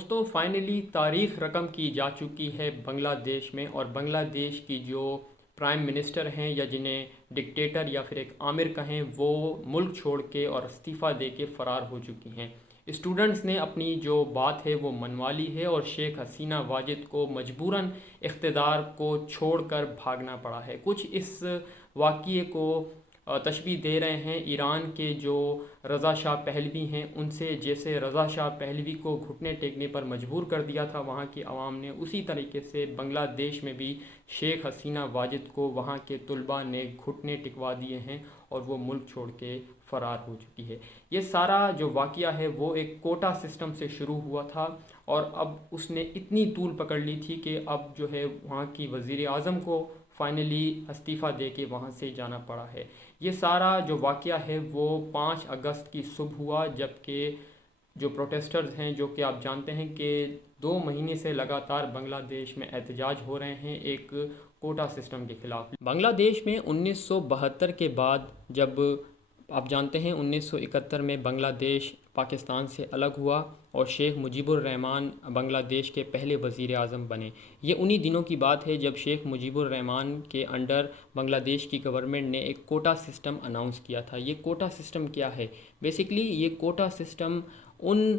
دوستوں فائنلی تاریخ رقم کی جا چکی ہے بنگلہ دیش میں، اور بنگلہ دیش کی جو پرائم منسٹر ہیں یا جنہیں ڈکٹیٹر یا پھر ایک آمر کہیں، وہ ملک چھوڑ کے اور استعفیٰ دے کے فرار ہو چکی ہیں۔ اسٹوڈنٹس نے اپنی جو بات ہے وہ منوا لی ہے، اور شیخ حسینہ واجد کو مجبوراً اقتدار کو چھوڑ کر بھاگنا پڑا ہے۔ کچھ اس واقعے کو تشبیہ دے رہے ہیں ایران کے جو رضا شاہ پہلوی ہیں ان سے، جیسے رضا شاہ پہلوی کو گھٹنے ٹیکنے پر مجبور کر دیا تھا وہاں کی عوام نے، اسی طریقے سے بنگلہ دیش میں بھی شیخ حسینہ واجد کو وہاں کے طلباء نے گھٹنے ٹکوا دیے ہیں اور وہ ملک چھوڑ کے فرار ہو چکی ہے۔ یہ سارا جو واقعہ ہے وہ ایک کوٹا سسٹم سے شروع ہوا تھا، اور اب اس نے اتنی طول پکڑ لی تھی کہ اب جو ہے وہاں کی وزیر اعظم کو فائنلی استعفیٰ دے کے وہاں سے جانا پڑا ہے۔ یہ سارا جو واقعہ ہے وہ 5 اگست کی صبح ہوا، جبکہ جو پروٹیسٹرز ہیں، جو کہ آپ جانتے ہیں کہ 2 مہینے سے لگاتار بنگلہ دیش میں احتجاج ہو رہے ہیں ایک کوٹا سسٹم کے خلاف۔ بنگلہ دیش میں 1972 کے بعد، جب آپ جانتے ہیں 1971 میں بنگلہ دیش پاکستان سے الگ ہوا اور شیخ مجیب الرحمن بنگلہ دیش کے پہلے وزیر اعظم بنے۔ یہ انہی دنوں کی بات ہے جب شیخ مجیب الرحمن کے انڈر بنگلہ دیش کی گورنمنٹ نے ایک کوٹا سسٹم اناؤنس کیا تھا۔ یہ کوٹا سسٹم کیا ہے؟ بیسیکلی یہ کوٹا سسٹم ان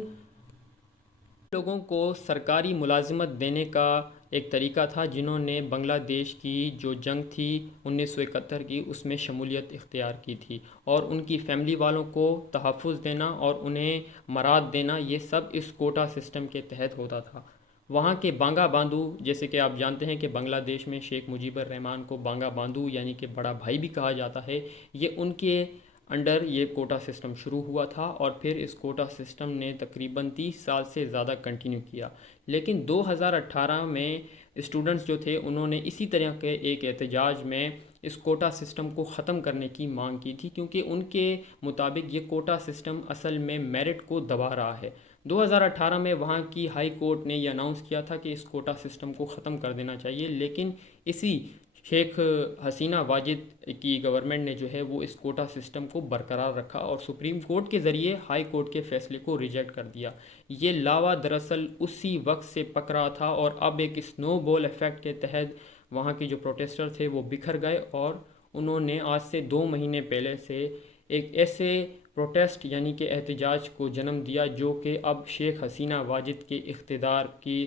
لوگوں کو سرکاری ملازمت دینے کا ایک طریقہ تھا جنہوں نے بنگلہ دیش کی جو جنگ تھی 1971 کی، اس میں شمولیت اختیار کی تھی، اور ان کی فیملی والوں کو تحفظ دینا اور انہیں مراد دینا، یہ سب اس کوٹا سسٹم کے تحت ہوتا تھا۔ وہاں کے بانگا باندھو، جیسے کہ آپ جانتے ہیں کہ بنگلہ دیش میں شیخ مجیب الرحمن کو بانگا باندھو یعنی کہ بڑا بھائی بھی کہا جاتا ہے، یہ ان کے انڈر یہ کوٹا سسٹم شروع ہوا تھا، اور پھر اس کوٹا سسٹم نے تقریباً 30 سال سے زیادہ کنٹینیو کیا۔ لیکن 2018 میں اسٹوڈنٹس جو تھے انہوں نے اسی طرح کے ایک احتجاج میں اس کوٹا سسٹم کو ختم کرنے کی مانگ کی تھی، کیونکہ ان کے مطابق یہ کوٹا سسٹم اصل میں میرٹ کو دبا رہا ہے۔ 2018 میں وہاں کی ہائی کورٹ نے یہ اناؤنس کیا تھا کہ اس کوٹا سسٹم کو ختم کر دینا چاہیے، لیکن اسی شیخ حسینہ واجد کی گورنمنٹ نے جو ہے وہ اس کوٹا سسٹم کو برقرار رکھا اور سپریم کورٹ کے ذریعے ہائی کورٹ کے فیصلے کو ریجیکٹ کر دیا۔ یہ لاوا دراصل اسی وقت سے پک رہا تھا، اور اب ایک سنو بال ایفیکٹ کے تحت وہاں کے جو پروٹیسٹر تھے وہ بکھر گئے، اور انہوں نے آج سے 2 مہینے پہلے سے ایک ایسے پروٹیسٹ یعنی کہ احتجاج کو جنم دیا جو کہ اب شیخ حسینہ واجد کے اقتدار کی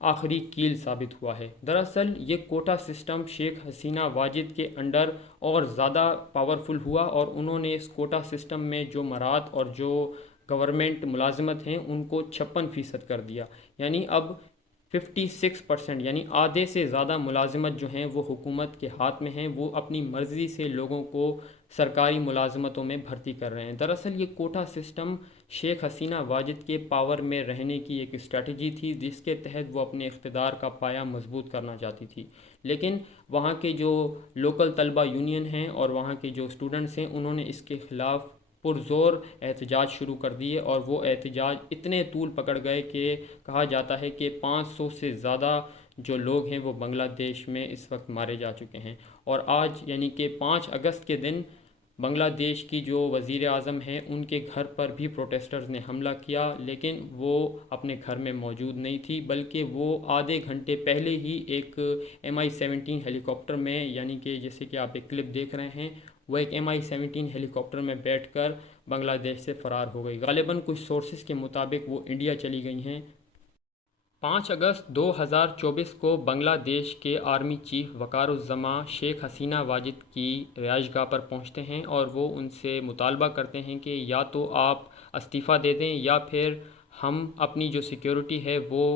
آخری کیل ثابت ہوا ہے۔ دراصل یہ کوٹا سسٹم شیخ حسینہ واجد کے انڈر اور زیادہ پاورفل ہوا، اور انہوں نے اس کوٹا سسٹم میں جو مراد اور جو گورنمنٹ ملازمت ہیں ان کو 56% کر دیا، یعنی اب 56% یعنی آدھے سے زیادہ ملازمت جو ہیں وہ حکومت کے ہاتھ میں ہیں، وہ اپنی مرضی سے لوگوں کو سرکاری ملازمتوں میں بھرتی کر رہے ہیں۔ دراصل یہ کوٹا سسٹم شیخ حسینہ واجد کے پاور میں رہنے کی ایک اسٹریٹجی تھی، جس کے تحت وہ اپنے اقتدار کا پایہ مضبوط کرنا چاہتی تھی، لیکن وہاں کے جو لوکل طلبہ یونین ہیں اور وہاں کے جو اسٹوڈنٹس ہیں انہوں نے اس کے خلاف پرزور احتجاج شروع کر دیے، اور وہ احتجاج اتنے طول پکڑ گئے کہ کہا جاتا ہے کہ 500 سے زیادہ جو لوگ ہیں وہ بنگلہ دیش میں اس وقت مارے جا چکے ہیں۔ اور آج یعنی کہ 5 اگست کے دن بنگلہ دیش کی جو وزیر اعظم ہیں ان کے گھر پر بھی پروٹیسٹرز نے حملہ کیا، لیکن وہ اپنے گھر میں موجود نہیں تھی، بلکہ وہ آدھے گھنٹے پہلے ہی ایک MI-17 ہیلی کاپٹر میں، یعنی کہ جیسے کہ آپ ایک کلپ دیکھ رہے ہیں، وہ ایک MI-17 ہیلی کاپٹر میں بیٹھ کر بنگلہ دیش سے فرار ہو گئی۔ غالباً کچھ سورسز کے مطابق وہ انڈیا چلی گئی ہیں۔ 5 اگست 2024 کو بنگلہ دیش کے آرمی چیف وقار الزماں شیخ حسینہ واجد کی رہائش گاہ پر پہنچتے ہیں، اور وہ ان سے مطالبہ کرتے ہیں کہ یا تو آپ استعفیٰ دے دیں یا پھر ہم اپنی جو سیکیورٹی ہے وہ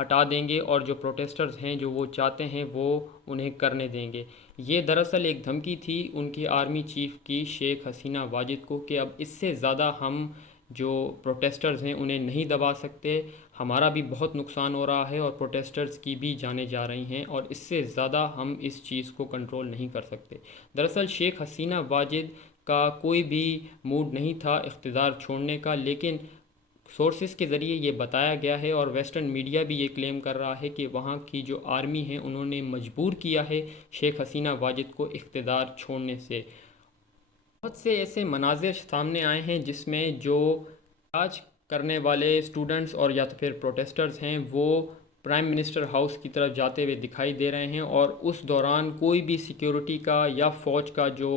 ہٹا دیں گے، اور جو پروٹیسٹرز ہیں جو وہ چاہتے ہیں وہ انہیں کرنے دیں گے۔ یہ دراصل ایک دھمکی تھی ان کی آرمی چیف کی شیخ حسینہ واجد کو کہ اب اس سے زیادہ ہم جو پروٹیسٹرز ہیں انہیں نہیں دبا سکتے، ہمارا بھی بہت نقصان ہو رہا ہے اور پروٹیسٹرز کی بھی جانیں جا رہی ہیں، اور اس سے زیادہ ہم اس چیز کو کنٹرول نہیں کر سکتے۔ دراصل شیخ حسینہ واجد کا کوئی بھی موڈ نہیں تھا اقتدار چھوڑنے کا، لیکن سورسز کے ذریعے یہ بتایا گیا ہے اور ویسٹرن میڈیا بھی یہ کلیم کر رہا ہے کہ وہاں کی جو آرمی ہے انہوں نے مجبور کیا ہے شیخ حسینہ واجد کو اقتدار چھوڑنے سے۔ بہت سے ایسے مناظر سامنے آئے ہیں جس میں جو آج کرنے والے اسٹوڈنٹس اور یا تو پھر پروٹیسٹرز ہیں وہ پرائم منسٹر ہاؤس کی طرف جاتے ہوئے دکھائی دے رہے ہیں، اور اس دوران کوئی بھی سیکیورٹی کا یا فوج کا جو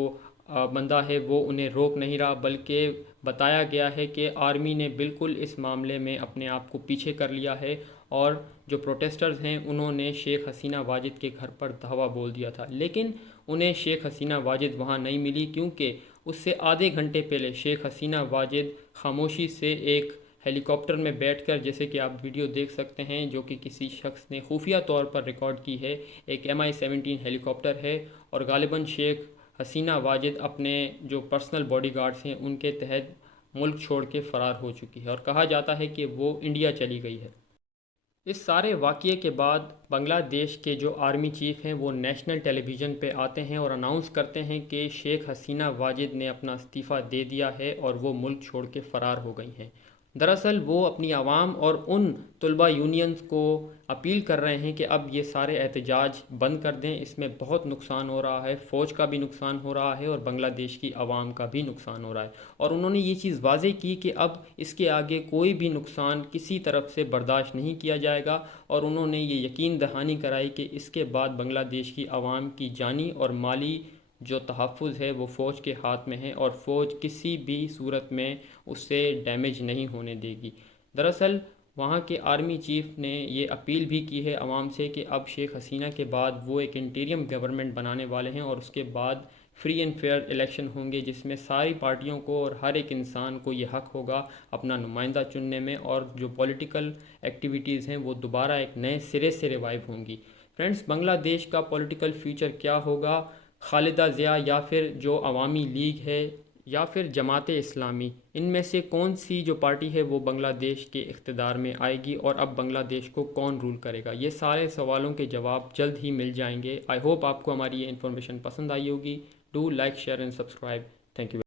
بندہ ہے وہ انہیں روک نہیں رہا، بلکہ بتایا گیا ہے کہ آرمی نے بالکل اس معاملے میں اپنے آپ کو پیچھے کر لیا ہے، اور جو پروٹیسٹرز ہیں انہوں نے شیخ حسینہ واجد کے گھر پر دھاوا بول دیا تھا، لیکن انہیں شیخ حسینہ واجد وہاں نہیں ملی، کیونکہ اس سے آدھے گھنٹے پہلے شیخ حسینہ واجد خاموشی سے ایک ہیلی کاپٹر میں بیٹھ کر، جیسے کہ آپ ویڈیو دیکھ سکتے ہیں جو کہ کسی شخص نے خفیہ طور پر ریکارڈ کی ہے، ایک MI-17 ہیلی کاپٹر ہے، اور غالباً شیخ حسینہ واجد اپنے جو پرسنل باڈی گارڈز ہیں ان کے تحت ملک چھوڑ کے فرار ہو چکی ہے، اور کہا جاتا ہے کہ وہ انڈیا چلی گئی ہے۔ اس سارے واقعے کے بعد بنگلہ دیش کے جو آرمی چیف ہیں وہ نیشنل ٹیلی ویژن پہ آتے ہیں اور اناؤنس کرتے ہیں کہ شیخ حسینہ واجد نے اپنا استعفیٰ دے دیا ہے اور وہ ملک چھوڑ کے فرار ہو گئی ہیں۔ دراصل وہ اپنی عوام اور ان طلبہ یونینز کو اپیل کر رہے ہیں کہ اب یہ سارے احتجاج بند کر دیں، اس میں بہت نقصان ہو رہا ہے، فوج کا بھی نقصان ہو رہا ہے اور بنگلہ دیش کی عوام کا بھی نقصان ہو رہا ہے، اور انہوں نے یہ چیز واضح کی کہ اب اس کے آگے کوئی بھی نقصان کسی طرف سے برداشت نہیں کیا جائے گا، اور انہوں نے یہ یقین دہانی کرائی کہ اس کے بعد بنگلہ دیش کی عوام کی جانی اور مالی جو تحفظ ہے وہ فوج کے ہاتھ میں ہے، اور فوج کسی بھی صورت میں اس سے ڈیمیج نہیں ہونے دے گی۔ دراصل وہاں کے آرمی چیف نے یہ اپیل بھی کی ہے عوام سے کہ اب شیخ حسینہ کے بعد وہ ایک انٹیریم گورنمنٹ بنانے والے ہیں، اور اس کے بعد فری اینڈ فیئر الیکشن ہوں گے جس میں ساری پارٹیوں کو اور ہر ایک انسان کو یہ حق ہوگا اپنا نمائندہ چننے میں، اور جو پولیٹیکل ایکٹیویٹیز ہیں وہ دوبارہ ایک نئے سرے سے ریوائیو ہوں گی۔ فرینڈز، بنگلہ دیش کا پولیٹیکل فیوچر کیا ہوگا؟ خالدہ ضیاء یا پھر جو عوامی لیگ ہے یا پھر جماعت اسلامی، ان میں سے کون سی جو پارٹی ہے وہ بنگلہ دیش کے اقتدار میں آئے گی، اور اب بنگلہ دیش کو کون رول کرے گا؟ یہ سارے سوالوں کے جواب جلد ہی مل جائیں گے۔ آئی ہوپ آپ کو ہماری یہ انفارمیشن پسند آئی ہوگی۔ Do like, share and subscribe. Thank you.